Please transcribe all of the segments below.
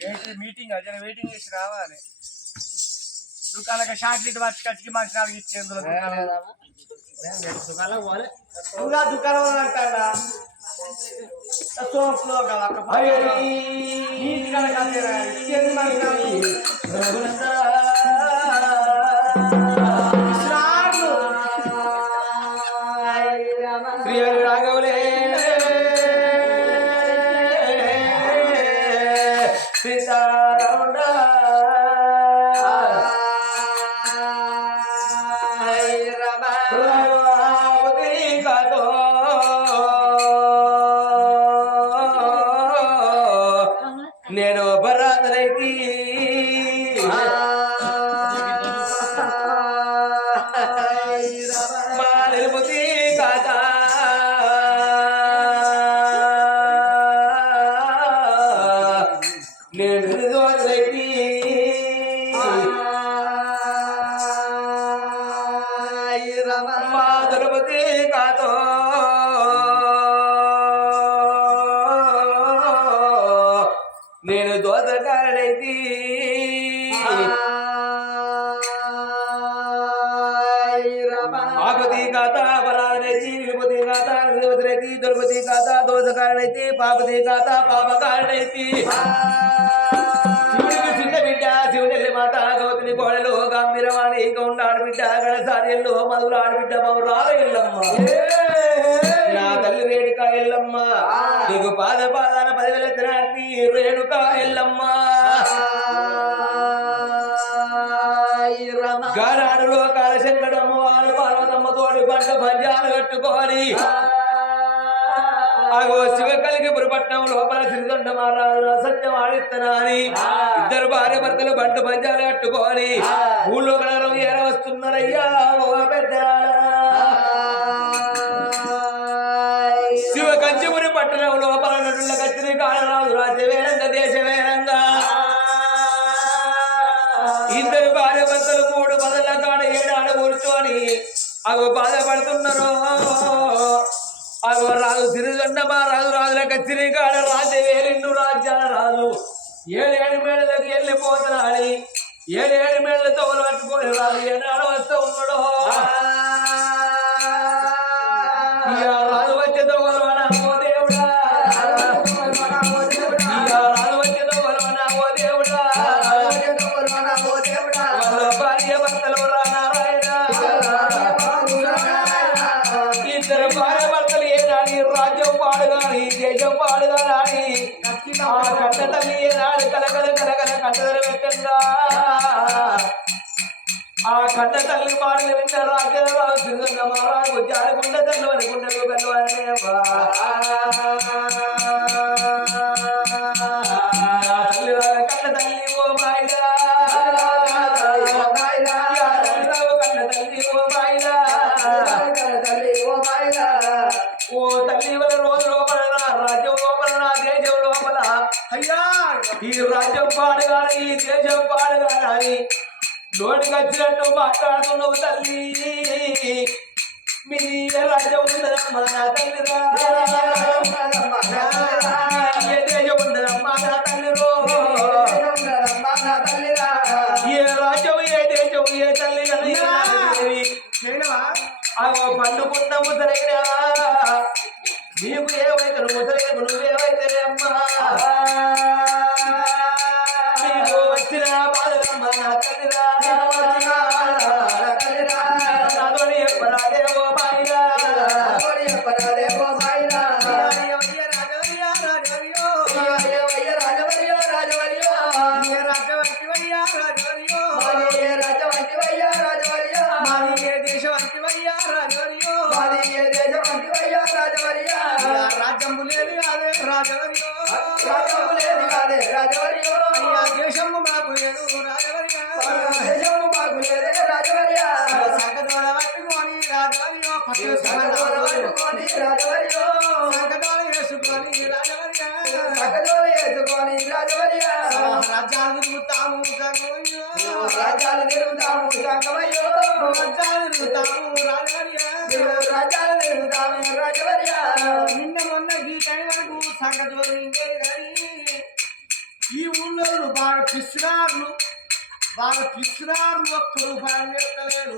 ఏంటి మీటింగ్ జర వెయిటింగ్ చేసి రావాలి దుకాణాలకు చాక్లెట్ పట్టుకొచ్చి మనిషి నాలుగు ఇచ్చేందులో దుకాణం అంటారా సోంపులో కదా రాఘవులే నేను బరాదరైతి మా నిలుపుతి కాదా నేను నిలుదోదరైతి మా నిలుపుతి కాదో నేను దోతగాడైతి ఆపతి కాత బరాదరైతి నిలుపతి కాత నిలువదరైతి దొరపతి కాత దోషకాడైతి పాపతి కాత పాపకాడైతి శివుడికి చిన్న బిడ్డ శివుని మాత గౌతిని కోడలు గంభీరవాణి గౌండ ఆడబిడ్డ గణసార్యంలో మధుర ఆడబిడ్డ మధురాల ఎల్లమ్మ నా తల్లి రేణుకా ఎల్లమ్మ నీకు పాదాన 10,000 తినార్తి రేణుకా ఎల్లమ్మ గానాడులో కాలశంకరమ్మ వాళ్ళు పార్వతమ్మ తోటి పంట పంజాలు కట్టుకోని అగో శివకలికి పురపట్నం లోపల సిరిదొండ మహారాజు సత్యం ఆడిత్తనాని ఇద్దరు భార్య భర్తలు బంటు పంజాలు కట్టుకోని ఊళ్ళో కలరం ఏర వస్తున్నారయ్యా ఓ పెద్ద శివ కంచిపురి పట్టణం లోపల నటుల కత్తిరి కాలరాజు రాజ్యవేరంగా దేశవేరంగా ఇద్దరు భార్య భర్తలు 3 పదల కాడ 7 ఆడ కూర్చొని అగో బాధపడుతున్నారు అగో రాజు సిరిజొండ మహారాజు రాజుల కత్తిరి కాడ రాజ్యవేరిండు రాజ్యాల రాజు 7 మేళ్ళకి వెళ్ళిపోతున్నాడు 7 మేళ్ళతో పట్టుకొని రాజు ఏనాడు వస్తూ ఉన్నాడు రాజు వచ్చేదో ఓ దేవుడా రాజు వచ్చేదో ఓ దేవుడా భార్య భర్తలు నారాయణ ఇద్దరు భార్య భర్తలు ఏనాడు రాజ్యం పాడుగాని దేశం పాడుగాని ఆ కట్ట తల్లి ఏనాడు కలకల కలకల కట్టదర పెట్టంగా ఆ కన్న తల్లి మాటలు విన్న రాజ్యాలు సిరిదొండ మహారాజు జాడకుండ తల్లు అనుకుంటారు కల్వనే తల్లి కన్న తల్లి ఓ మాయిలా కన్న తల్లి ఓ మాయిలా ఓ తల్లి వల్ల రోజు లోపల రాజ్యం లోపల నా దేశం లోపల అయ్యా ఈ రాజ్యం పాడుగాని ఈ దేశం పాడుగాని నోటికి వచ్చినట్టు మాట్లాడుతున్నావు తల్లి మీ రాజ్యం ఉండదమ్మా నా తల్లి ఏ దేశం ఉండదమ్మా నా తల్లి ఏ రాజ్యం ఏ దేశం ఏ తల్లి అగో పండుకున్న ముసరైనా నీకు ఏవైతే ముసరైన నువ్వేవైతే అమ్మా నీకు వచ్చిన బాధలమ్మ నా తల్లిరా నాతోని చెప్పరాదేవో మాయిరా రాజ్యం లేదు కాదే రాజవర్యో దేశము మాకు లేదు రాజవర్యా సంకటోడ పట్టుకొని రాజవర్యో సంకటోడ వేసుకొని రాజవర్యా రాజ్యాలు తిరుగుతాము రాజవర్యా నిన్న మొన్న ఈ టైం వరకు సంగతి కానీ ఉన్నోళ్ళు బాగా పిసినారు ఒక్క రూపాయలు ఎత్తలేరు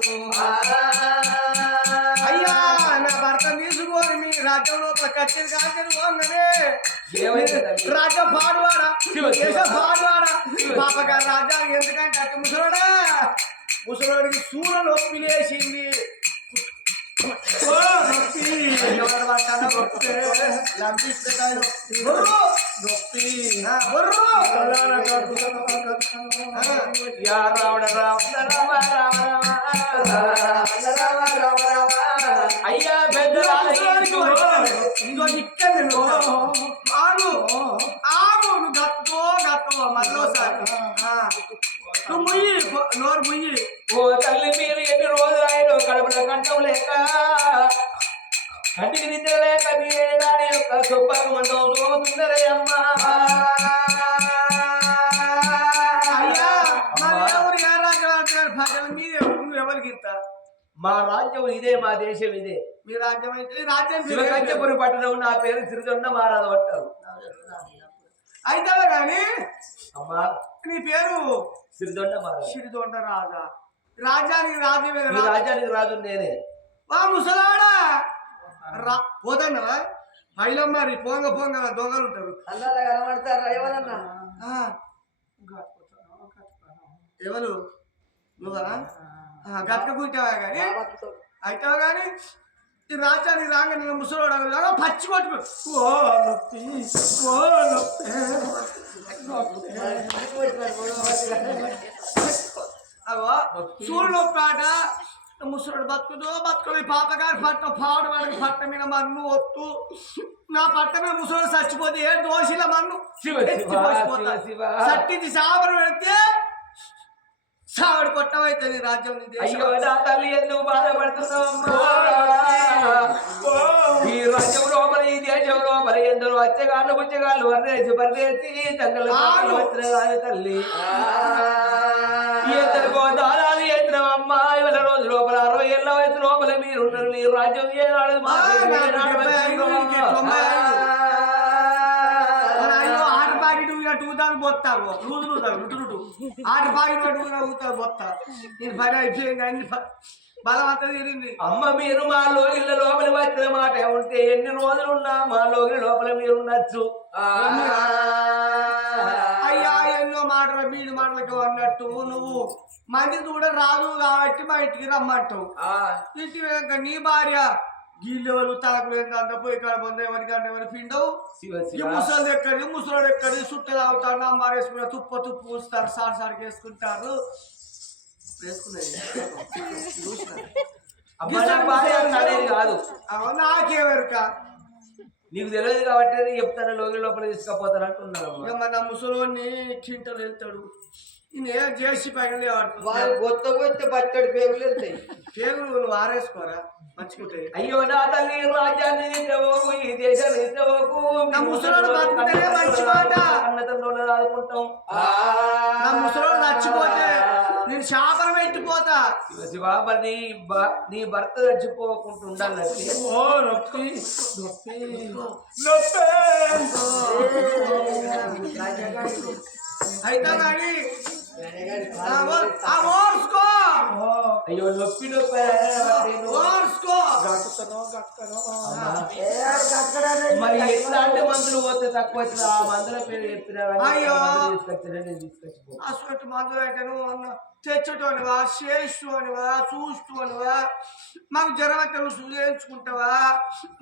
అయ్యా నా భర్త తీసుకొని మీ రాజ్యం లోపల కచ్చేది కాచని పోగానే రాజ్యం పాడువాడా పాడువాడా పాపగారు రాజ్యానికి ఎందుకంటే అక్క ముసలోడికి సూర నొప్పి లేచింది అయ్యా పెద్ద నోరు ముయ్యి ఓ తల్లి మీరు ఎన్ని రోజులు ఆయన కడుపులో కంఠం లేక కంటికి నిద్ర లేక మీరేదాని యొక్క సొప్పకు మంటం చూస్తుందరే అమ్మా ఎవరికి మా రాజ్యం ఇదే మా దేశం ఇదే మీ రాజ్యం అయితే రాజ్యం శివకంచపురి పట్టణం నా పేరు సిరిజొన్న మహారాజు అంటారు అయితే కానీ అమ్మా నీ పేరు సిరిజొన్న మహారాజు సిరిదొండ రాజా రాజ్యానికి రాజ్యానికి రాజు నేనే వా ముసలాడా పోతాండవా పైలం మరి పొంగ దొంగలు ఉంటారు అల్లా కనబడతారా ఎవరన్నా ఎవరు నువ్వా గట్టుకుంటావా కానీ అవుతావా కానీ ఈ రాజ్యానికి రాగా నేను ముసలోడు పచ్చి కొట్టుకో సూర్యుడు పాట ముసలుడు బతుకులు పాపగారి పట్ట పాడు వాడికి పట్ట మీద మన్ను ఒత్తు నా పట్ట మీద ముసలుడు చచ్చిపోతే ఏ దోషిల మన్ను సట్టించి సావరు పెడితే సావడు కొట్టమైతుంది రాజ్యం అయ్యో నా తల్లి ఎందుకు బాధపడుతున్నావు ఈ రాజ్యం లోపల ఈ దేశం లోపల ఎందరో వచ్చగాళ్ళు బుచ్చగాళ్ళు పర్రేసి తంగలు వచ్చిన తల్లి ఎందరికో దానాలు ఎంచిన అమ్మా ఇవాళ రోజు లోపల 60 ఏళ్ళ వయసు లోపల మీరున్నారు నీ రాజ్యం ఏనాడు ఆట పాకెట్ టూతాను పోతావు ఆట పాకెట్ ఊతావు పోతా నేను పని అయిపోయింది అన్ని బలవంతం తిరిగింది అమ్మ మీరు మా లోగిళ్ళ లోపల వచ్చిన మాట ఉంటే ఎన్ని రోజులు ఉన్నా మా లోగిళ్ళ లోపల మీరు ఉండొచ్చు అయ్యా ఎన్నో మాటలు బీడు మాటలకు అన్నట్టు నువ్వు మంది కూడా రాదు కాబట్టి మా ఇంటికి రమ్మంటావు ఇంటి నీ భార్య గీళ్ళెవరు తలకు అంత పోయి కాడ పొందే ఎవరికంటే ఎవరు పిండవు ఈ ముసలి ఎక్కడి ముసలోడు ఎక్కడి చుట్టూ తాగుతాడు అమ్మారేసుకున్న తుప్పు పూస్తారు సారికి వేసుకుంటారు కాదు నాకేవరక నీకు తెలియదు కాబట్టి చెప్తాను లోగి లోపల తీసుకపోతాను అంటున్నాను మన ముసలోని చింటలు వెళ్తాడు నేను చేసి పైన కొత్త బట్టడి పేగులు వెళ్తాయి పేగులు నువ్వు ఆరేసుకోరా మర్చిపోతాయి అయ్యో నా తల్లి రాజ్యాన్ని నిద్రపోకు ఈ దేశాన్ని నిద్రపోకు నా ముసలోడు బతుకుతేనే మంచి మాట అన్నతండ్రులు ఆదుకుంటాం నా ముసలోడు చచ్చిపోతే నేను శాపం పెట్టిపోతా శివ మరి నీ భర్త చచ్చిపోకుండా ఉండాలంటే అయితే కానీ ఓర్చుకో అయ్యో నొప్పి ఓర్చుకో మరి ఎట్లాంటి మందులు పోతే తక్కువ వచ్చిన ఆ మందుల పేరు అసలు మందులు అయితే నువ్వు తెచ్చటోనివా చేస్తూనివా చూస్తూనివా మాకు జరవత్తను చేయించుకుంటావా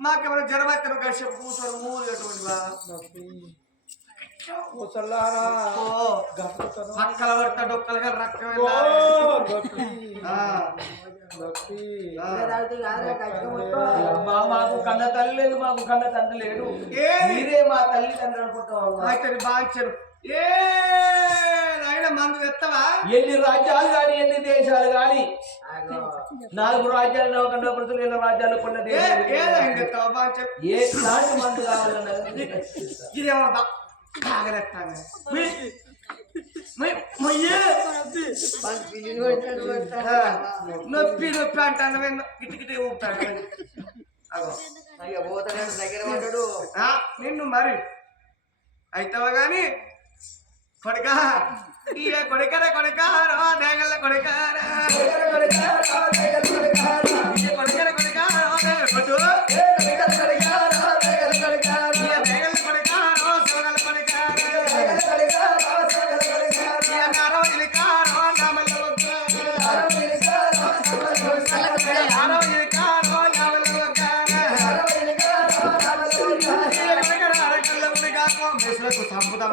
మాకేమైనా జరవత్తను కలిసి కూర్చొని ఊరేటోనివా పక్కల పడతా డొక్కలుగా రక్తం మాకు కన్న తల్లి లేదు మాకు కన్న తండ్రి లేడు మీరే మా తల్లి తండ్రి అనుకుంటాం బాగా ఏ నాయన మందు ఎత్తవా ఎన్ని రాజ్యాలు గాని ఎన్ని దేశాలు గాని 4 రాజ్యాలు ఒక ప్రజలు రాజ్యాలు కొన్న ఏ లాంటి మందు కావాలన్నా ఇదేమో నొప్పి నొప్పి అంటాను గిటికిటి ఊపుతాడు దగ్గర పడ్డాడు నిన్ను మరి అయితావా గాని కొడుక ఇక కొడుకరే కొడుకారో దేగల కొడుకారా కొడుకరే కొడుకారో కొట్టు దేగల కొడుకారో శివగల కొడుకారో నారో ఇలికారో నామల్ల నారో ఇలికారో నామల్ల సంపుతాం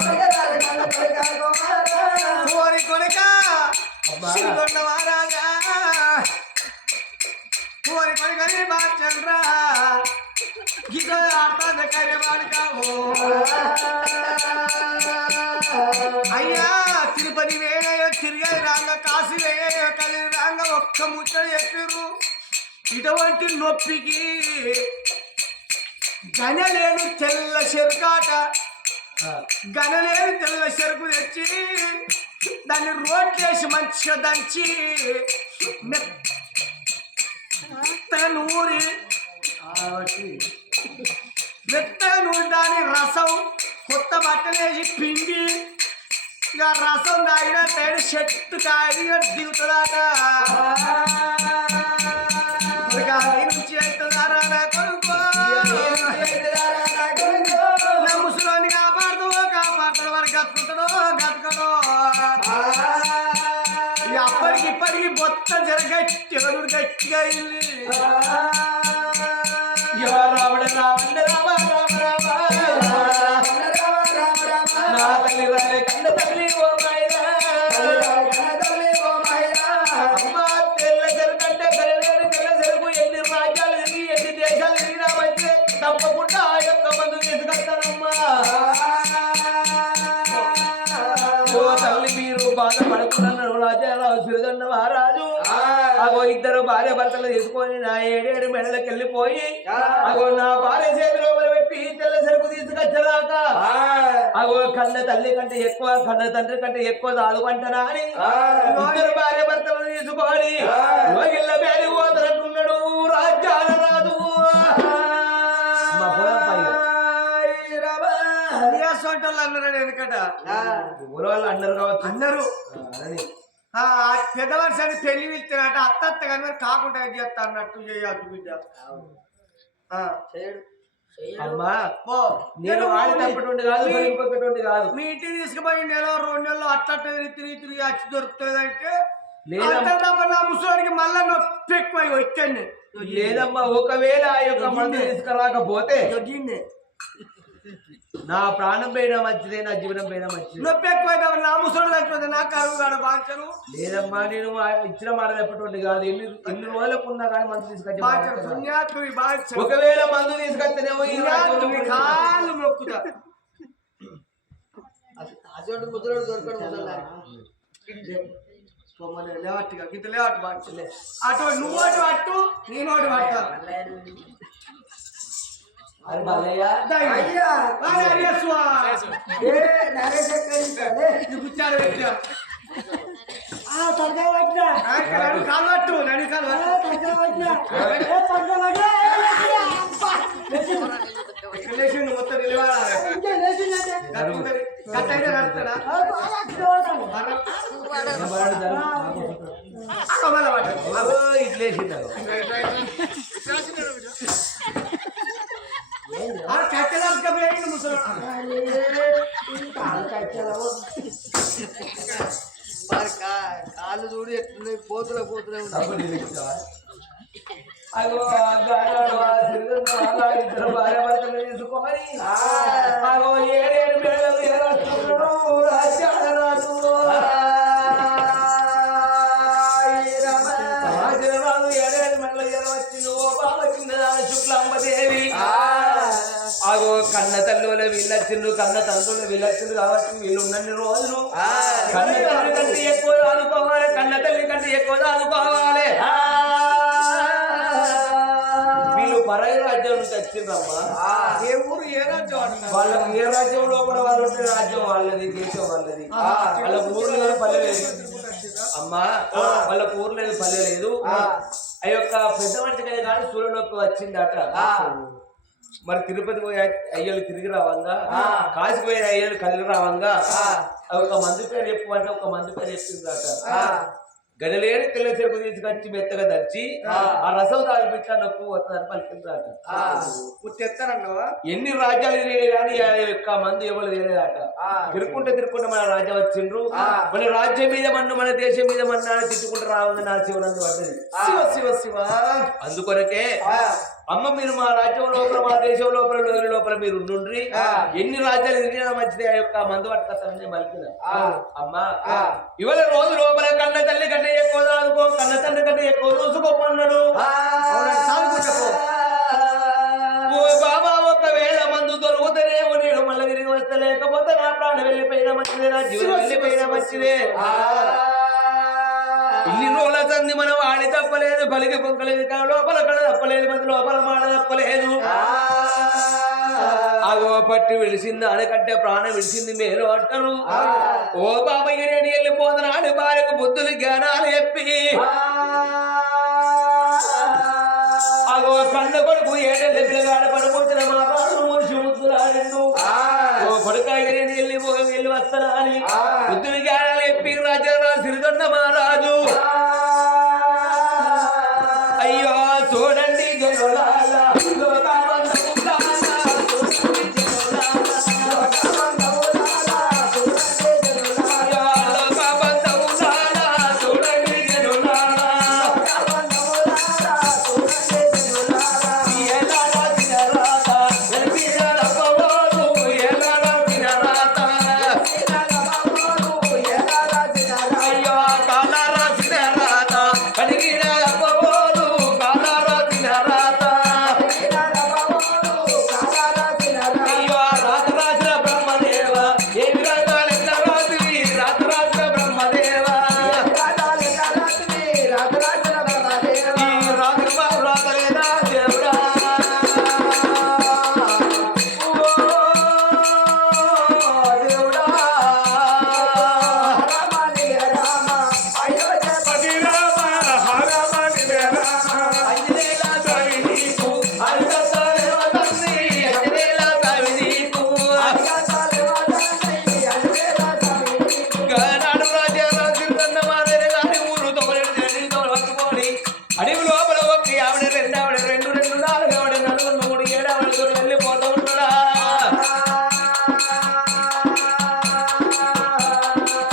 ఓరి కొడుక సిరిగొండ మహారాజా ఓరి కొడుకని బాచండ్రా గీత ఆడతాంద కర్యవాడుకావు అయ్యా తిరుపతి వేయ తిరిగే రాంగ కాశీ వేయ కలిగి రాంగ ఒక్క ముచ్చట చెప్పిర్రు ఇటువంటి నొప్పికి గనలేని తెల్ల చెరుకాట గనలేని తెల్ల చెరుకు తెచ్చి దాన్ని రోట్లేసి మంచిగా దంచి మెత్తగా నూరి దాని రసం కొత్త బట్టలేసి పిండి ఇక రసం తాగిన సైడ్ చెట్టు కాగి దిగుతుందాట నుంచి అవుతుందారా కొడుకో నా ముసలోని కాపాడుతాడు వారు గతుకుంటాడో గతకడో అప్పటికి ఇప్పటికి బొత్త జరగట్టి ఎవరు గట్టిగా అయింది రావణ రావణ రామ రామ రామ నా తల్లి రాలే కన్న తల్లి ఓ మైరా అమ్మ తెల్ల చెరుకంటే కలలేని తెల్ల చెరుకు ఎన్ని రాజ్యాలు తిరిగి ఎన్ని దేశాలు తిరిగినా వచ్చే తప్పకుండా ఆ యొక్క మందు తీసుకొస్తానమ్మా ఓ తల్లి మీరు బాధపడుతున్నారు రాజారావు సిరిదండ మహారాజు అగో ఇద్దరు భార్య భర్తలు తీసుకొని నా 7 మెడలకు వెళ్ళిపోయి అగో నా భార్య చేతిలో పెట్టి తెల్ల సరుకు తీసుకొచ్చరాక అగో కన్న తల్లి కంటే ఎక్కువ కన్న తండ్రి కంటే ఎక్కువ దాదుకుంటానా అని ఇద్దరు భార్య భర్తలు తీసుకొని యోగిళ్ళ పేరు పోతున్నట్టున్నాడు రాజ్యాల రాదు అన్నారు ఎందుకట ఊరవాళ్ళు అన్నారు కావచ్చు అన్నారు పెద్దవారి సరి పెళ్లి వెళ్తానంటే అత్త కానీ మరి కాకుండా చేస్తా అన్నట్టు చేయద్దు బిడ్డ అమ్మా నేను వాడినప్పటి కాదు ఇంకొకటి కాదు మీ ఇంటికి తీసుకుపోయి నెల 2 నెలలు అట్లా తిరిగి వచ్చి దొరుకుతుంది అంటే నా ముసలికి మళ్ళా నొప్పి ఎక్కువ వచ్చాను లేదమ్మా ఒకవేళ ఆ యొక్క మందు తీసుకురాకపోతే నా ప్రాణం పోయినా మంచిదే నా జీవనం పోయినా మంచిది నొప్పి ఎక్కువ నా ముసలి చచ్చిపోతే నా కరువు కాడ బాంచరు లేదమ్మా నేను ఇచ్చిన మాట తప్పటి కాదు ఎన్ని రోజులకు ఉన్నా కానీ మందు తీసుకొచ్చి ఒకవేళ మందు తీసుకొస్తేనేమో కాళ్ళు మొక్కుతా అసలు ముసలోడు దొరకడు లేవట్టుగా గిట్ట లేవట్టు బాగా అటు నువ్వు అటు అట్టు నేను అటు పట్ట కాలు నడి కాలు మొత్తం కట్టయితే నడుస్తాడా ఇట్లేసింది కాళ్ళు చూడు ఎట్లున్నాయి పోతులే అగో ఇద్దరు భార్య భర్తలు తీసుకొని అగో 7 మెడలు రాజు రాజరాజు 7 మెడలు వచ్చి నువ్వు బాబా కింద శుక్లాంబదేవి అగో కన్న తల్లుల వీళ్ళొచ్చిండ్రు కన్న తండ్రులు వీళ్ళొచ్చిండ్రు కాబట్టి వీళ్ళు ఉన్నన్ని రోజులు కన్న తల్లి కంటే ఎక్కువ ఆదుకోవాలి కన్న తల్లి కంటే ఎక్కువ ఆదుకోవాలి వీళ్ళు పరాయి రాజ్యం నుంచి వచ్చిండ్రమ్మా ఏ ఊరు ఏ రాజ్యం వాళ్ళకి ఏ రాజ్యం లోపల వాళ్ళు ఉంటే రాజ్యం వాళ్ళది దేశం వాళ్ళది వాళ్ళ ఊర్లో లేదు పల్లె లేదు అమ్మా వాళ్ళ ఊర్లో లేదు పల్లె లేదు ఆ యొక్క పెద్ద మనిషి కానీ సూర్యులోకి వచ్చిందట మరి తిరుపతి పోయి అయ్యలు తిరిగి రావంగా కాశీ పోయిన అయ్యలు కలిగి రావంగా ఒక మంది పేరు చెప్పు అంటే ఒక మంది పేరు చెప్పిందాట గడలేని తెల్ల చెరుకు తీసుకొచ్చి మెత్తగా దంచి ఆ రసం తాగిపించా నొప్పు వస్తుందని పలికిందాట తెస్తానన్నావా ఎన్ని రాజ్యాలు తిరిగే కానీ యొక్క మంది ఎవరు తిరగదాట తిరుక్కుంటే మన రాజ్యం వచ్చిండ్రు మన రాజ్యం మీద మన్ను మన దేశం మీద మన్నా తిట్టుకుంటూ రావుంది నా శివనందు పడ్డది శివ శివ శివ అందుకొరకే అమ్మ మీరు మా రాజ్యం లోపల మా దేశం లోపల లోయల లోపల మీరు ఉండుండ్రి ఎన్ని రాజ్యాలు తిరిగినా మంచిది ఆ యొక్క మందు పట్టుకొస్తానని మలికిన అమ్మా ఇవాళ రోజు లోపల కన్న తల్లి కంటే ఎక్కువ దాదుకో కన్న తండ్రి కంటే ఎక్కువ చూసుకోమన్నాడు బాబా ఒకవేళ మందు దొరుకుతానేమో నేను మళ్ళీ తిరిగి వస్తా లేకపోతే నా ప్రాణం వెళ్ళిపోయినా మంచిదే నా జీవనం వెళ్ళిపోయినా మంచిదే ఇన్ని రోజుల సంది మనం ఆడి తప్పలేదు పలికి పొంకలేదు లోపల కడ తప్పలేదు మంది లోపల మాట తప్పలేదు అగో పట్టి విడిసింది ఆడకంటే ప్రాణం విడిసింది మీరు అంటారు ఓ బాబయ్య నేను వెళ్ళిపోతున్నాడు భార్యకు బుద్ధులు జ్ఞానాలు చెప్పి అగో కన్న కొడుకు ఏడెళ్ళ పిల్లగాడ పడిపోతున్న మా ప్రాణం మనిషి ముద్దులాడు ఓ కొడుకాయ నేను వెళ్ళి వస్తానా అని బుద్ధులు జ్ఞానాలు చెప్పి రాజా సిరిదొండ మహారాజు అయ్యో చూడండి జనులారా అడవి లోపల ఒకటి ఆవిడ రెండు ఆవిడ రెండు నాలుగు ఆవిడ నలుగురు మూడు ఏడు ఆవిడ వెళ్ళిపోతూ ఉన్నాడా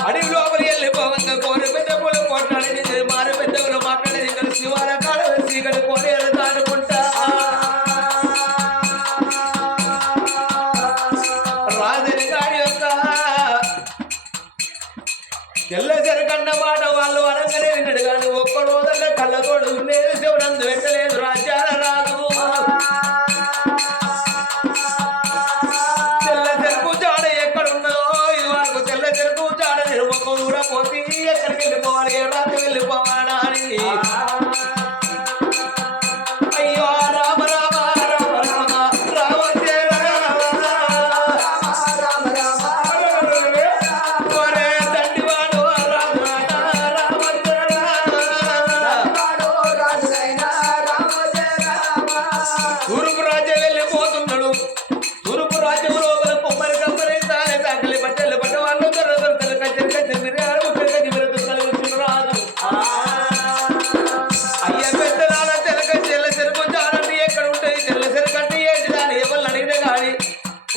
అడవి లోపల వెళ్ళిపోవంగా కోరి పెద్ద పూలు కొట్లాడేది మారు పెద్దలు మాట్లాడేది ఇక్కడ శివాల కాడ వచ్చి ఇక్కడ కోరి దాటుకుంటా రాజని గాడి యొక్క తెల్ల చెరకన్న మాట వాళ్ళు అనగానే విన్నాడు కానీ ఒక్క రోజుల్లో కళ్ళతోడు లేదు శివనందు పెట్టలేదు రాజ్యాల రాదు తెల్ల చెరుకు జాడ ఎక్కడున్నదో ఇది వరకు తెల్ల చెరుకు జాడ నిర్మకం కూడా పోతే ఎక్కడికి వెళ్ళిపోవాలి ఏ రాత్రి వెళ్ళిపోవాలా అని అయ్యో రామ రామ రామ రామ రామ తూర్పు రాజ్యం వెళ్ళిపోతున్నాడు తూర్పు రాజ్యం లోపల కొమ్మరి కమ్మరి తానే తాకలి బట్టలు పట్ట వాళ్ళు దొరకలు కచ్చరి కచ్చరి రాదు అయ్య పెద్దలాల తెల్ల చెరుకు జాడండి ఎక్కడ ఉంటుంది తెల్ల చెరుకంటే ఏంటి దాన్ని ఎవరు అడిగినా కానీ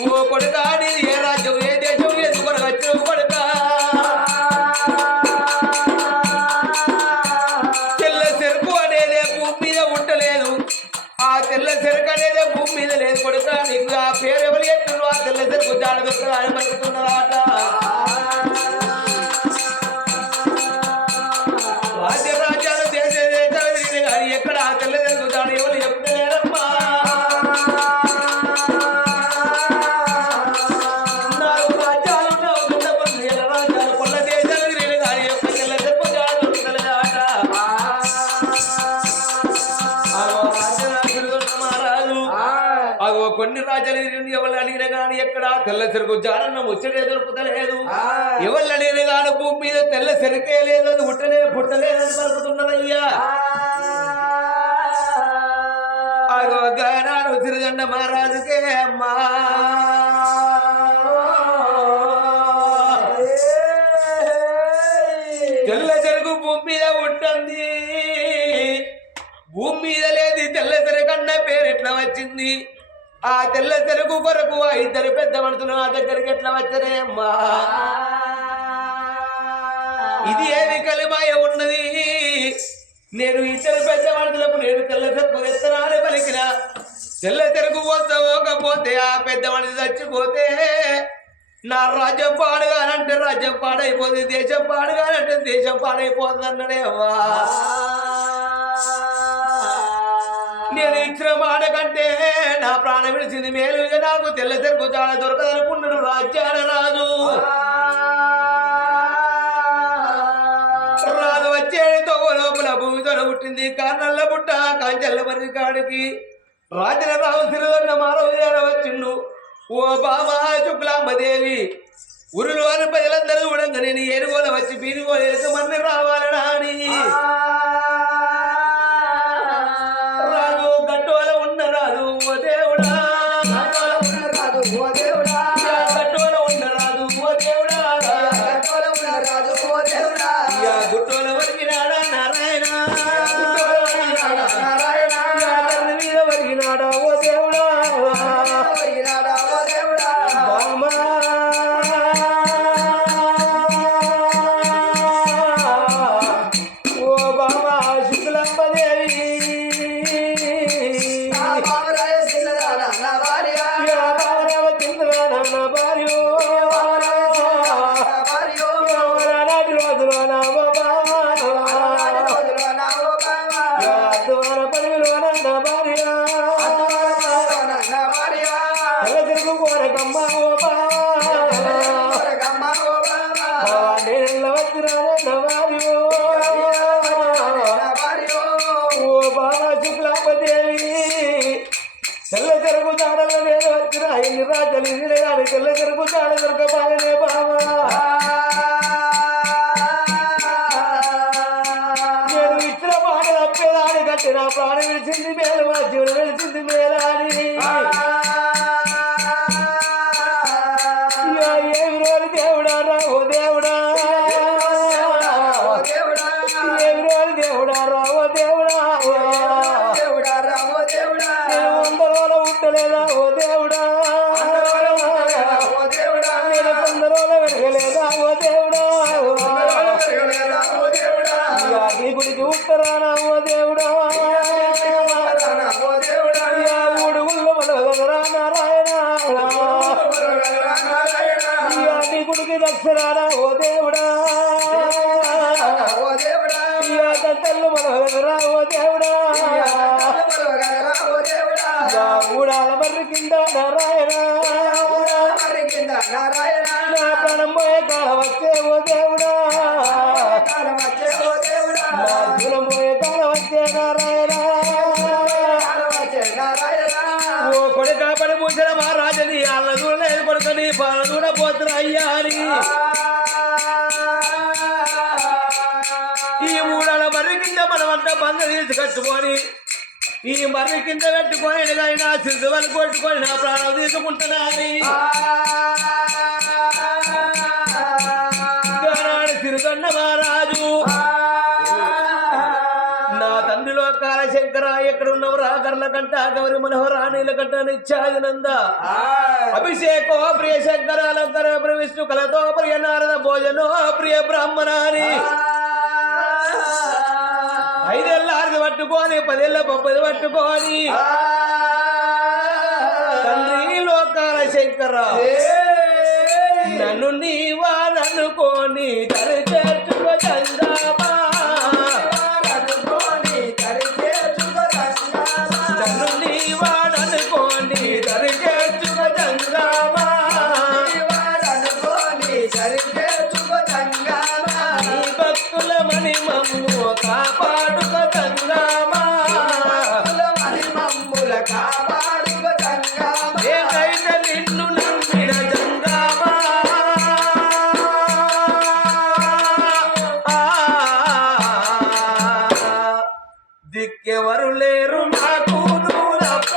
ఓ కొడుకా నీది ఏ రాజ్యం ఏ దేశం ఎందుకు వచ్చిన కొడుక తెల్ల చెరుకు అనేది భూమి మీద ఉండలేదు ఆ తెల్ల చెరుకు అనేది భూమి మీద లేదు కొడుక నీకు ఆ పేరు ఎవరు ఎత్తున్నారు ఆ తెల్ల చెరుకు జాడ దొరకదు అని పలుకుతున్నదాట రాజ్యాలు దేశ దేశాలు కానీ ఎక్కడ ఆ తెల్ల చెరుకు జాడ ఎవరు చెప్తలేరమ్మా నాలుగు రాజ్యాలు రాజ్యాలు కొల్ల దేశాలు తిరిగి కానీ యొక్క తెల్ల చెరుకు జాడ దొరకలేదాట అగో కొన్ని రాజ్యాలు ఎవరు అడిగిన గాని ఎక్కడ తెల్ల చెరుకు జాడన్న ముచ్చటే దొరుకుతలేదు ఎవరు అడిగిన గాని భూమి మీద తెల్ల చెరుకే లేదు పుట్టలేదని పలుకుతున్నారయ్యా అగో గానాడు సిరిగండ మహారాజుకే అమ్మా తెల్ల చెరుకు భూమి మీద ఉంటుంది భూమి మీద లేదు తెల్ల చెరుకన్న పేరు ఎట్లా వచ్చింది ఆ తెల్ల చెరుకు కొరకు ఆ ఇద్దరు పెద్ద మనుషులు నా దగ్గరికి ఎట్లా వచ్చారే అమ్మా ఇది ఏమి కలిమాయ ఉన్నది నేను ఇద్దరు పెద్ద మనుషులకు నేను తెల్ల చెరుకు ఎత్తనాన్ని పలికిన తెల్ల చెరుకు పోతే ఆ పెద్ద మనిషి చచ్చిపోతే నా రాజ్యం పాడుగానంటే రాజ్యం పాడైపోతుంది దేశం పాడుగానంటే దేశం పాడైపోతుంది అన్నాడే అవ్వా నేను ఇచ్చిన మాట కంటే నా ప్రాణం విడిచింది మేలుగా నాకు తెల్ల చెరుకు చాలా దొరకదనుకున్నాడు రాజ్యాల రాజు రాజు వచ్చేతో లోపల భూమితో పుట్టింది కారణంలో పుట్ట కాంచెల్ల మర్రి కాడికి రాజన రావు సిరిదన్న మానవ వచ్చిండు ఓ బామా శుక్లాంబదేవి ఉరులు అని ప్రజలందరూ చూడంగా నేను ఏనుగోల వచ్చి పీనుగోలు ఎరుకమని రావాలనా అని రాజు గట్టోల ఉన్న రాజు ఓ దేవుడా గట్టోల ఉన్న రాజు ఓ దేవుడా గుట్టోల వరకు నాడా నారాయణ మీద వరకు నాడా ఓ దేవుడా తెల్ల చెరుకు చాడలో నేను వచ్చిన ఎన్ని రాజలు ఇదిలే కానీ తెల్ల చెరుకు చాడ దొరకబాలనే బావా నేను ఇచ్చిన మాట తప్పేదాని కంటే నా ప్రాణం విడిచింది మేలు మా జీవుడు విడిచింది మేలాని ఏమి రోజు దేవుడా రా ఓ దేవుడా ఏమి రోజు దేవుడా రా ఓ దేవుడా లేదా ఓ దేవుడా నేను కొందరోల వెరగలేదా ఓ దేవుడా నీ గుడికి ఉత్తరానా ఓ దేవుడా మూడు గుళ్ళు మనగదరా నారాయణ నీ గుడికి దక్షరానా ఓ దేవుడా తల్లు మనగదరా ఓ దేవుడా ఊడాల మర్రి కింద నారాయణ నా ప్రాణం పోయే కాలం వచ్చే ఓ దేవుడా నా జీవనం పోయే కాలం వచ్చే నారాయణ ఓ కొడుక పడి పూసిన మహారాజని వాళ్ళ దూడలేదు కొడుకని పాల దూడ పోతున్నా అయ్యా అని ఈ ఊడాల మర్రి కింద మనమంతా బంద తీసి కట్టుకొని ఈ మర్రి కింద పెట్టుకొని నా సిద్ధువని కొట్టుకొని నా ప్రాణం తీసుకుంటున్నాను సిరిగన్న మహారాజు నా తండ్రిలో కాలశంకర ఎక్కడున్నవు రాకర్ల కంట గౌరి మనోహరాణిల కంట నిత్యాదినంద అభిషేకో ప్రియ శంకరాలంకర ప్రియ విష్ణు కలతో ప్రియ నారద భోజనో ప్రియ బ్రాహ్మణాని 5 ఏళ్ళ ఆరుది పట్టుకొని 10 ఏళ్ళ 30 పట్టుకొని తండ్రి లోకాల శంకర నన్ను నీవాదనుకోని దరి చేర్చుకో చంద్రమా నన్ను నీవాదనుకోని దరి చేర్చుకో చంద్రమా నీ భక్తుల మణి మమ్ము కాపాడుక చంద్రమా ఏకైతే నిన్ను నమ్మిన చంద్రమా దిక్కెవరు లేరు నాకు నువ్వు తప్ప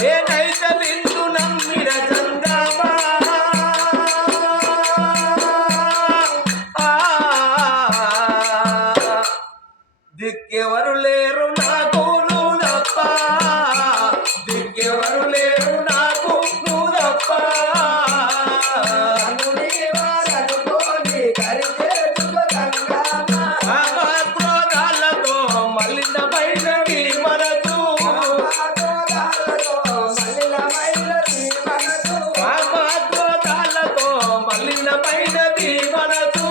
నేనైతే నిన్ను నమ్మిన జంగమా దిక్కెవరు లేరు నాకు నువ్వు తప్ప దిక్కెవరు లేరు నాకు నువ్వు తప్ప క్రోధాలతో మలినమైనది మనసు క్రోధాలతో మలినమైనది మనసు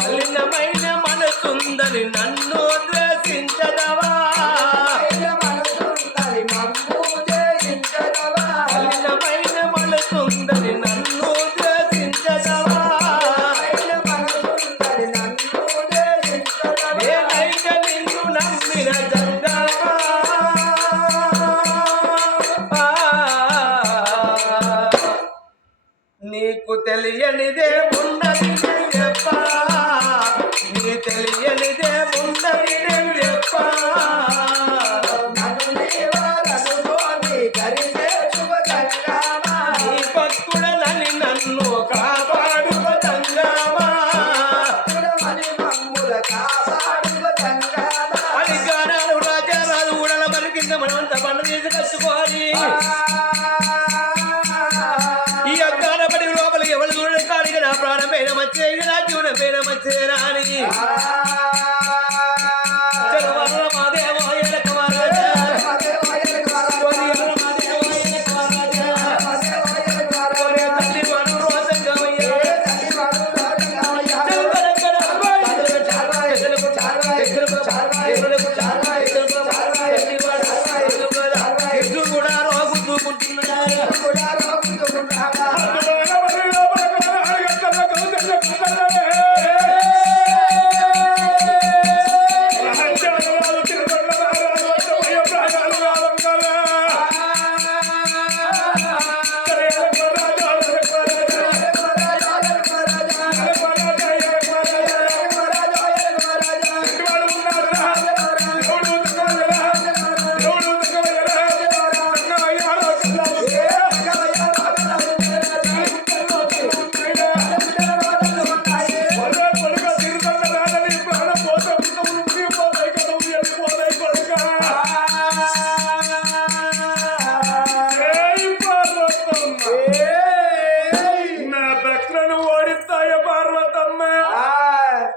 మలినమైన మనసుందని నన్ను ద్వేషించదవా మలినమైన మనసుందని నన్ను ద్వేషించదవా నేనైతే నిన్ను నమ్మిన జంగమా నీకు తెలియనిదే ఉన్నది నేను చెప్పా నీ తెలియనిదే ఉన్నది నేను చెప్పా నీ భక్తుడనని నన్ను కాపాడువ జంగమా అధికారాలు రాజారాలు ఊడల మరి కింద మనమంతా పండు తీసుకొచ్చుకోవాలి ఈ అజ్ఞానపడి లోపల ఎవరు చూడడం కాడిగా నా ప్రాణమైన మచ్చే నా జీవనమైన మచ్చేరా అని చలవర మాదేవ ఎలక మహారాజా తల్లి వాడు రోజంగమయ్య కూడా రోగు చూపుతున్నాడు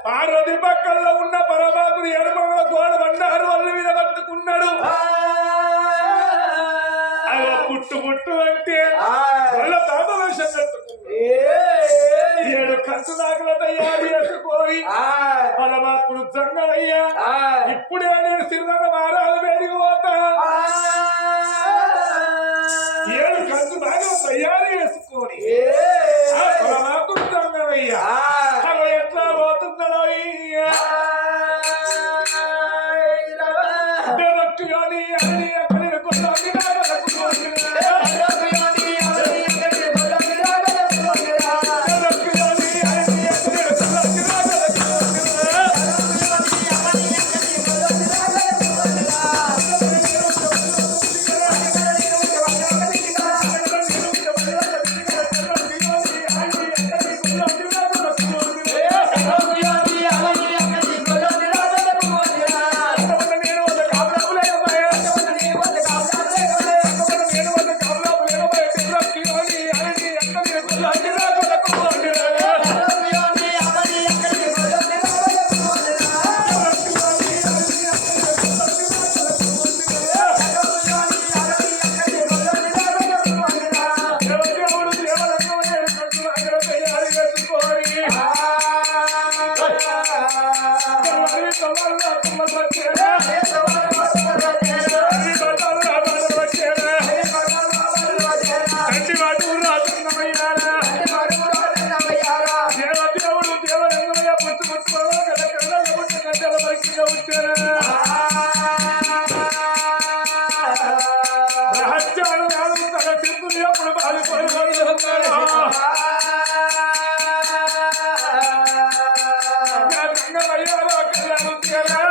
పార్వతి పక్కల్లో ఉన్న పరమాత్ముడు ఎడమల గోడ బండారు వల్లు మీద పట్టుకున్నాడు అలా పుట్టు పుట్టు అంటే వాళ్ళ తాత వేషం కట్టుకున్నాడు 7 కంచు దాకల తయారు చేసుకొని పరమాత్ముడు జంగయ్యా ఇప్పుడే నేను సిరిదండ మహారాజు వేడికి పోతా 7 కంచు దాకల తయారు చేసుకొని పరమాత్ముడు జంగయ్యా ఎట్లా పోతున్నాడో కానీ అని ఎక్కడికి కొట్టాలి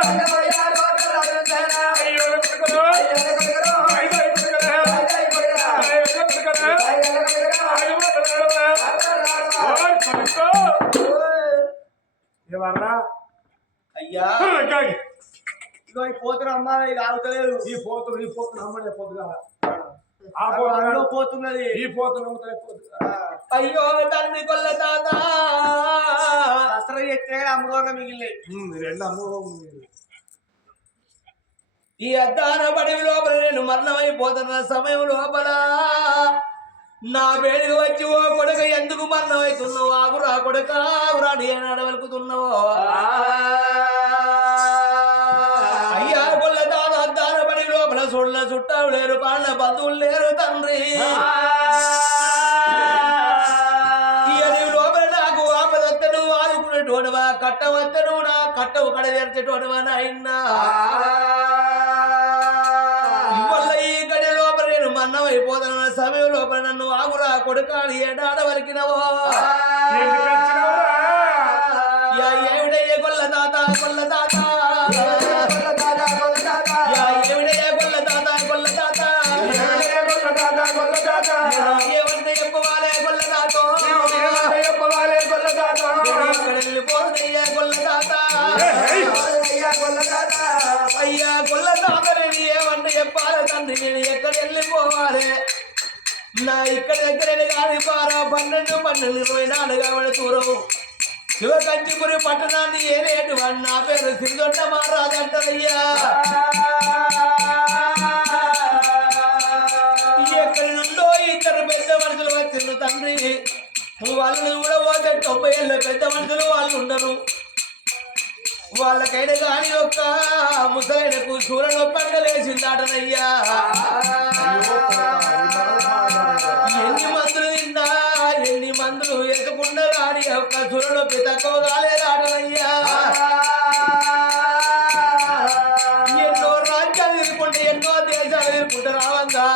రంగమయ్యారో పోతున్న అమ్మాయి ఆగుతలేదు. ఈ పోతున్న అమ్మడే పొద్దుగా అందులో పోతున్నది. ఈ పోతున్న అమ్ముతలే పొద్దుగా. అయ్యో తండ్రి కొల్ల తాత దసరా ఎత్తే అమృతంగా మిగిలినాయి. రెండు అమ్మ ఈ అద్దాన పడి లోపల నేను మరణమైపోతున్న సమయం లోపల నా వేడికి వచ్చి ఓ కొడుక ఎందుకు మరణమవుతున్నావు? ఆగురా కొడుక ఆగురా నేను అడవలుకుతున్నావు. అయ్యా కొల్ల తాత అద్దాన పడి లోపల చూడల చుట్టాలు లేరు, పాళ్ళ బంధువులు లేరు తండ్రి. ఈ అడవి లోపల నాకు ఆపదత్తను ఆదుకునేటోడువా, కట్టవత్తను నా కట్టవు కడ తెరచేటోడువా నాయన్నా. ఇవల్ల ఈ గడి లోపల నేను మన్నమైపోతున్న సమయం లోపల నన్ను ఆగురా కొడుకాడు ఏడాడవలికినవో. ఏమిడయ్యే కొల్ల తాత కొల్ల తాత ఏమిడయ్యే కొల్ల తాత కొల్ల తాత ఏమంటే చెప్పవాలే కొల్ల తాత ఇక్కడ వెళ్ళిపోదయ్యా కొల్ల తాత. అయ్యా కొల్ల తాత నేను ఏమంటే చెప్పాలి తండ్రి, నేను ఎక్కడ వెళ్ళిపోవాలి? నా ఇక్కడ దగ్గర కాదు పారా 12-24 కాబట్టి దూరం శివకంచిపురి పట్టణాన్ని ఏరేటు వాడు నా పేరు సిరిదొడ్డ మహారాజు అంటారయ్యా. ఎక్కడి నుండో ఇద్దరు పెద్ద మనుషులు వచ్చిండ్రు తండ్రి. వాళ్ళని కూడా పోతే 90 ఏళ్ళ పెద్ద మనుషులు వాళ్ళు ఉండరు. వాళ్ళకైనా కానీ ఒక్క ముసలైనకు సూర్యుడు పండలేసిందాటనయ్యా. ఎన్ని మందులు తిన్నా ఎన్ని మందులు ఎత్తుకున్నా కానీ ఒక్క సూర్యుడు తక్కువ కాలేదాటనయ్యా. ఎన్నో రాజ్యాలు తిరుగుకుంటే ఎన్నో దేశాలు తిరుగుకుంటే రావంగా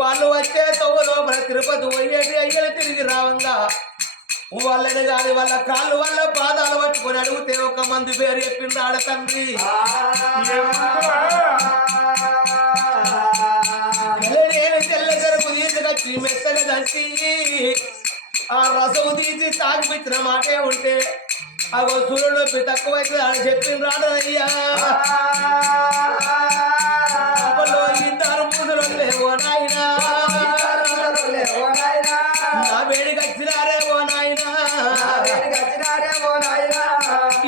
వాళ్ళు వచ్చే తొవ్వ లోపల తిరుపతి పోయేటి అయ్యలు తిరిగి రావంగా వాళ్ళని కాదు వాళ్ళ కాళ్ళు వాళ్ళ పాదాలు పట్టుకొని అడిగితే ఒక మంది పేరు చెప్పిండు ఆడ తండ్రి. నేను తెల్ల చెరుకు తీసుకొచ్చి మెత్తగా దంచి ఆ రసం తీసి తాగిపించిన మాటే ఉంటే అగో సూర్యుడు నొప్పి తక్కువైతే అని చెప్పిండు రాడయ్యా. ఇద్దరు ముసలు లేవో నాయనా, నా వేడికి వచ్చినారే ఓ నాయనా.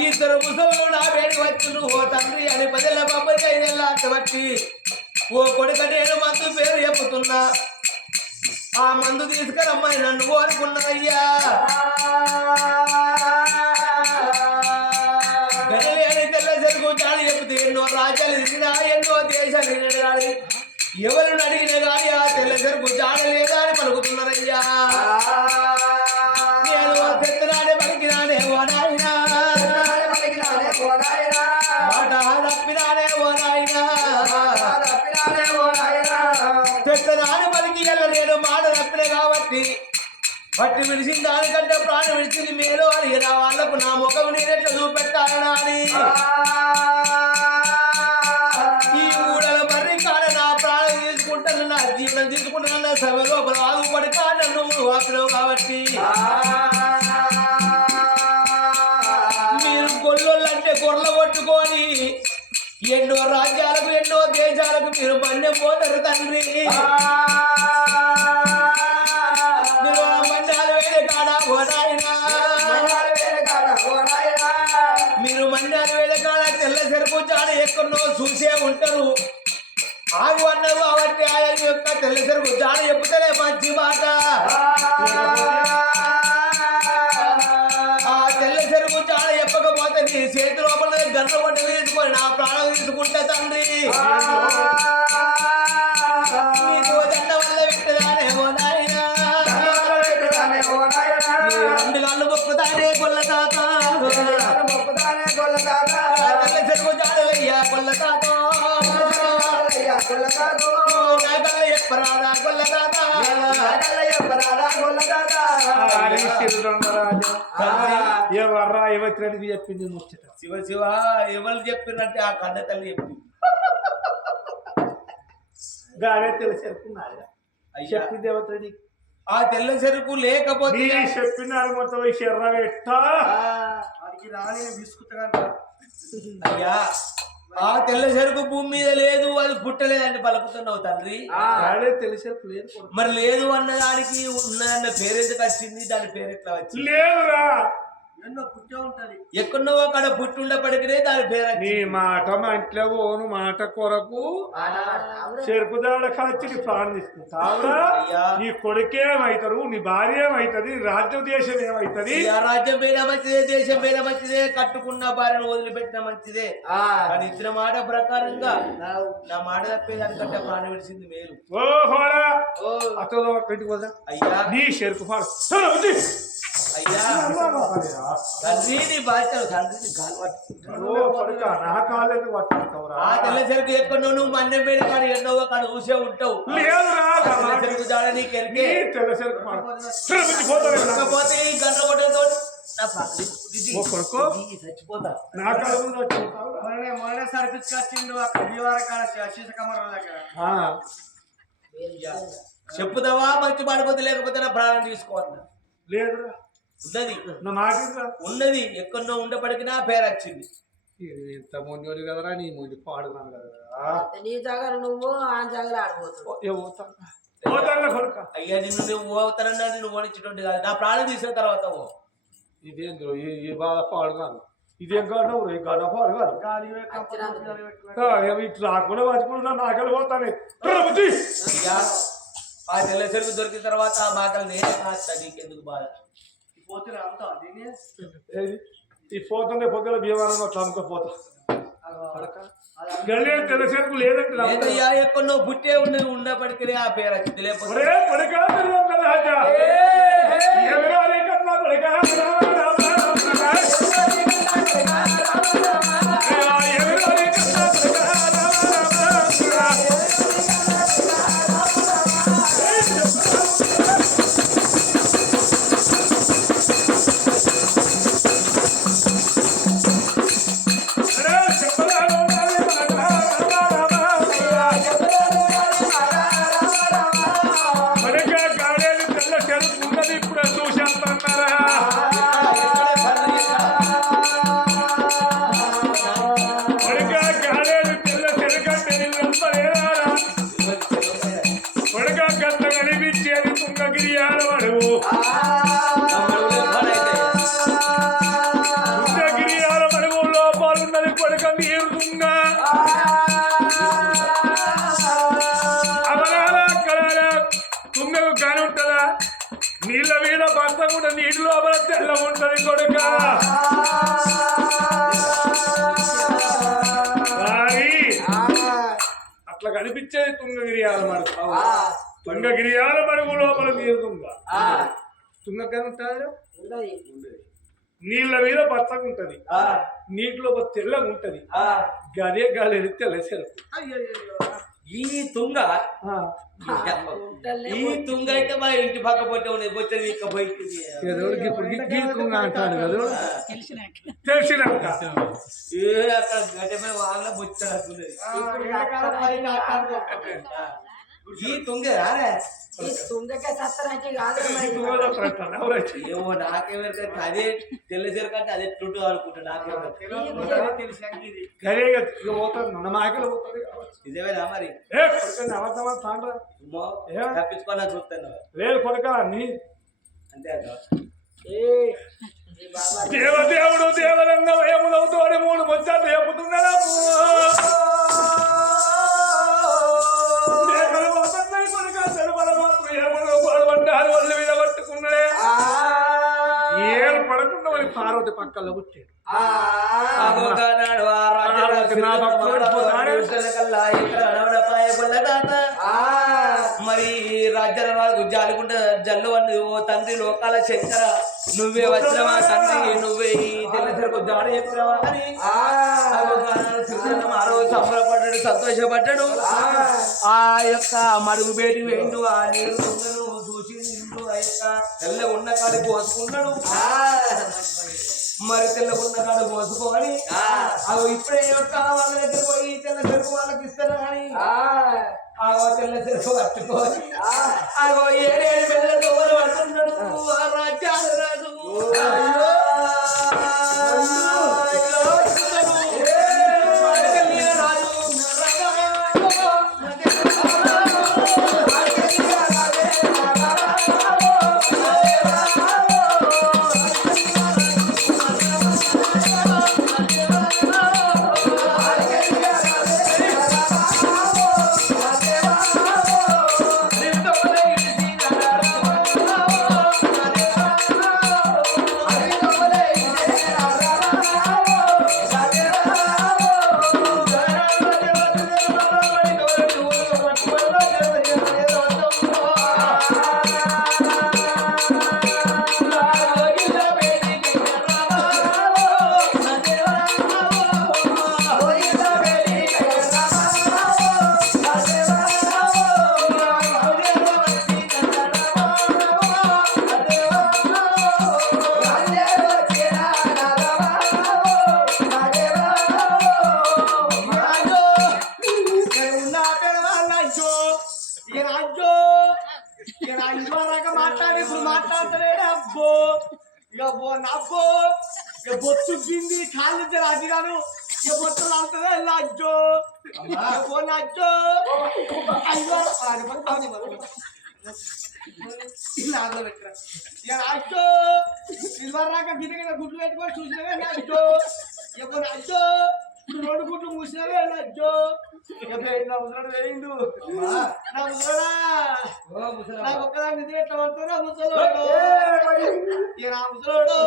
ఇద్దరు ముసలు నా వేడికి వచ్చిండ్రు ఓ తండ్రి అని 10 ఏళ్ళ బాబాయ్ 5 ఏళ్ళ అట్టబట్టి ఓ కొడుక నేను మందు పేరు చెప్పుతున్నా. ఆ మందు తీసుకురమ్మాయి నన్ను కోరుకున్నాయ్యా. గడిలేని తెల్ల చెరుకు చాలు చెప్తే ఎన్నో రాజ్యాలు తిరిగినా ఎన్నో దేశాలు తిరిగినాడు. ఎవరిని అడిగినా కానీ ఆ తెల్ల చెరుకు చాడ లేదా అని పలుకుతున్నారయ్యా. నేను తెత్తనాడే పలికినానే ఓ నాయనా, మాట తప్పినానే ఓ నాయనా. తెత్తనాడు పలికి నేను మాట తప్పిన కాబట్టి పట్టి విడిచిన దానికంటే ప్రాణం విడిచింది మేలు అని నా వాళ్ళకు నా ముఖం నేనెట్లా చూపెట్టాలనా అని ఈ ఊడల బర్రి కాడ నా ప్రాణం తీసుకుంటాను, నా జీవనం తీసుకుంటాను. నా సభ లోపల ఆగుపడి నన్ను వాపినవు కాబట్టి మీరు గొల్లోళ్ళంటే గొర్రెలు కొట్టుకొని ఎన్నో రాజ్యాలకు ఎన్నో దేశాలకు మీరు మన్యం పోతారు తండ్రి. మీరు మన్యాలు వేరే కాడ ఓ నాయనా, మీరు మన్యాలు వేరే కాడ తెల్ల చెరుపు చాడ ఎక్కడో చూసే ఉంటారు. ఆగు అన్నారు కాబట్టి ఆయన యొక్క తెల్ల చెరుపు చాడ చెప్పుతలే మంచి మాట. ఆ తెల్ల చెరుపు చాడ చెప్పకపోతే నీ చేతి లోపల గంట కొట్టి తీసుకొని నా ప్రాణం తీసుకుంటా తండ్రి. నీకు దండ వల్ల పెట్టదానే ఓ నాయనా, 2 కాళ్ళు మొక్కుతానే కొల్ల తాత, తెల్ల చెరుపు చాడలయ్యా కొల్ల తాత. నా కళ్ళ చెప్పరాదా కొల్ల తాత. ఎవర్రా ఎవరికి చెప్పింది ముచ్చట? శివ శివ ఎవరు చెప్పినట్టే ఆ కన్న తల్లి చెప్పింది. గాడే తెలిసేరుకున్నాడు చెప్పింది ఎవరి ఆ తెల్ల చెరుకు లేకపోతే చెప్పినాడు మొత్తం శర్ర పెట్ట వాడికి రాని విసుకుతా అయ్యా ఆ తెల్ల చెరుకు భూమి మీద లేదు, అది పుట్టలేదని పలుకుతున్నావు తండ్రి. గాడే తెలిసేపు లేదు కొడుకా. మరి లేదు అన్నదానికి ఉన్నదన్న పేరు ఎందుకు వచ్చింది, దాని పేరు ఎట్లా వచ్చింది? లేదురా ఎన్నో పుట్టే ఉంటది. ఎక్కడో అక్కడ పుట్టి ఉండప్పటికీ దాని పేరు నీ వచ్చింది. మాట మా ఇంట్లో ఓను మాట కొరకు చెరుకు దాడ కాచి నీ ప్రాణం తీసుకుంటావురా. అయ్యా. నీ కొడుకేమవుతారు, నీ భార్య ఏమవుతుంది, రాజ్య దేశం ఏమవుతుంది. ఆ రాజ్యం పేద మంచిదే, దేశం పేద మంచిదే, కట్టుకున్న భార్యను వదిలిపెట్టిన మంచిదే. కానీ ఇచ్చిన మాట ప్రకారంగా నా మాట తప్పేదానికంటే ప్రాణం విడిచింది మేలు. ఓ హోడా అతను ఇంటికి పోదా అయ్యా నీ చెరుకు పాడు అయ్యా తండ్రి నీ బాధ్యత తండ్రిని కాలు పట్టు. నా కాలేదు పట్టుకుంటావురా. ఆ తెల్ల చెరుకు ఎక్కడో నువ్వు మన్నె మీద కానీ ఎన్నో కాడ చూసే ఉంటావు. లేదురా తెల్ల చెరుకు జాడ నీకు నీ ఎరికే. తెల్ల చెరుకు పాడు పోతావు కాకపోతే ఈ గంట కొట్టేతో నా ప్రాణం ఓ కొడుకు చచ్చిపోతా. నా కాలు వచ్చుకుంటావురా. మొన్న సరిపించుకొచ్చిండు అక్కడ దీవార కాడ శీత కమరం దగ్గర. చెప్పుదావా మంచి పడిపోతే, లేకపోతే నా ప్రాణం తీసుకోవద్దా. లేదురా ఉన్నది నా మాట వినరా. ఉన్నది ఎక్కడో ఉండప్పటికీ నా పేరు వచ్చింది. ఇంత మొండి కదరా, నీ మొండి పాడున్నాను కదరా. నీ జాగర నువ్వు ఆ జాగర ఆడిపోతావు. పోతాను కొడుక. అయ్యా నిన్ను నువ్వు పోతానన్నా నిన్ను ఓడించేటువంటి కాదు, నా ప్రాణం తీసిన తర్వాత ఓ. ఇదేంద్రో ఈ బాధ పాడున్నాను. ఇదేం గడవు ఈ గడ పాడు కాదు. గాలి ఇటు రాకుండా పట్టుకుంటున్నా నాకెళ్ళి పోతాను. అయ్యా ఆ తెల్ల చెరుకు దొరికిన తర్వాత ఆ మాటలు నేనే కాస్తా, నీకెందుకు బాధ. పోతే రావుతా దీన్ని ఈ పోతుండే పొద్దుల భీమానం అట్లా అనుకోపోతా. గల్లే తెల్ల చెరుకు లేదంటే లేదయ్యా ఎక్కడో పుట్టే ఉన్నది, ఉన్నప్పటికీ ఆ పేరు వచ్చింది. లేకపోతే నీళ్ళ మీద పంట కూడా నీటి లోపల తెల్ల ఉంటది కొడుక. అట్లా కనిపించేది తుంగగిరియాల మడుగు. తుంగగిరియాల మడుగు లోపల నీరు తుంగ. తుంగ నీళ్ళ మీద పచ్చగా ఉంటది, నీటిలో తెల్లగా ఉంటది. గదే గాలి తెల్ల చెరుకు. ఈ తుంగ ఈ తుంగ అయితే మా ఇంటి పక్క పొట్టే ఉన్నది, బొచ్చది ఇక్క పోయింది. అంటాడు కదా తెలిసినాక అక్కడ గడ్డ వాళ్ళ బొచ్చడున్నది. ఈ తుంగ రారే తుంగకే సత్తరాకి కాదు. ఏమో నాకేమేరక అదే తెల్ల చెరుకు అంటే అదే చుట్టూ అనుకుంటా. పోతాను మాకలు పోతుంది. ఇదేవేనా మరి తప్పించుకోవాలని చూస్తాను. లేదు కొడుక నీ అంతే అక్క. దేవదేవుడు దేవరంగం ఏమునవుతాడు మూడు ముచ్చాలు చెప్పుతున్నాడా. ఒళ్ళు మీద పట్టుకున్నాడే ఏం పడకుండా మరి పార్వతి పక్కల్లో పుట్టాడు. మరి రాజ్యాలకు జాలిగుంట జల్లు అని ఓ తండ్రి లోకాల శంకర నువ్వే వచ్చినవా తండ్రి, నువ్వే ఈ తెల్లసరికి జాడ చెప్పినవా అని సంబరపడ్డాడు, సంతోషపడ్డాడు. ఆ యొక్క మడుగు బేటి వేండు ఆ నీరు చూసి నిండు ఆ యొక్క తెల్ల ఉన్న కాడికి పోసుకున్నాడు. మరి తెల్ల ఉన్న కాడ పోసుకోవాలి. అవి ఇప్పుడే యొక్క వాళ్ళ దగ్గర పోయి తెల్ల చెరుకు వాళ్ళకి ఇస్తాను కానీ ఆగో తెల్ల చెరుకు పట్టుకోవాలి. ఆగో ఏడేడు పిల్లలతో పడుతున్నాడు ఆ రాజ్యాలు రాజు. ఇక బొత్తు గింది కాళ్ళు ఇద్దరు అడిగాను ఇక బొత్తు లాగుతుందా లజ్జో లజ్జో నాదో పెట్టరా ఇక లజ్జో సిల్వర్ రాక గిన్నె గుడ్లు పెట్టుకొని చూసినవే లజ్జో ఇక లజ్జో ఇప్పుడు 2 గుడ్లు మూసినవే లజ్జో ఇక నా ముసలాడు వేయిండు నా ముసలాడా నాకు ఒక్కదాన్ని నిద్ర ఎట్లా పడుతున్నా ముసలోడు ఇక నా ముసలోడు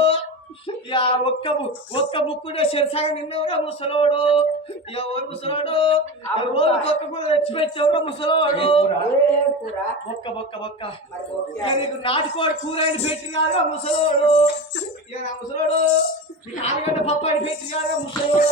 ఇక ఒక్క బుక్కుంటే శరిసాగా నిన్నవరా ముసలోడు ఎవరు ముసలోడు ఒక్క కూడా తెచ్చి పెట్టేవరా ముసలోడు బొక్క ఇక నీకు నాటుకోడి కూర అయిన పెట్టి కాదురా ముసలోడు ఇక నా ముసలోడు నీకు 6 గంటల పప్పు అయిన పెట్టి కాదురా ముసలోడు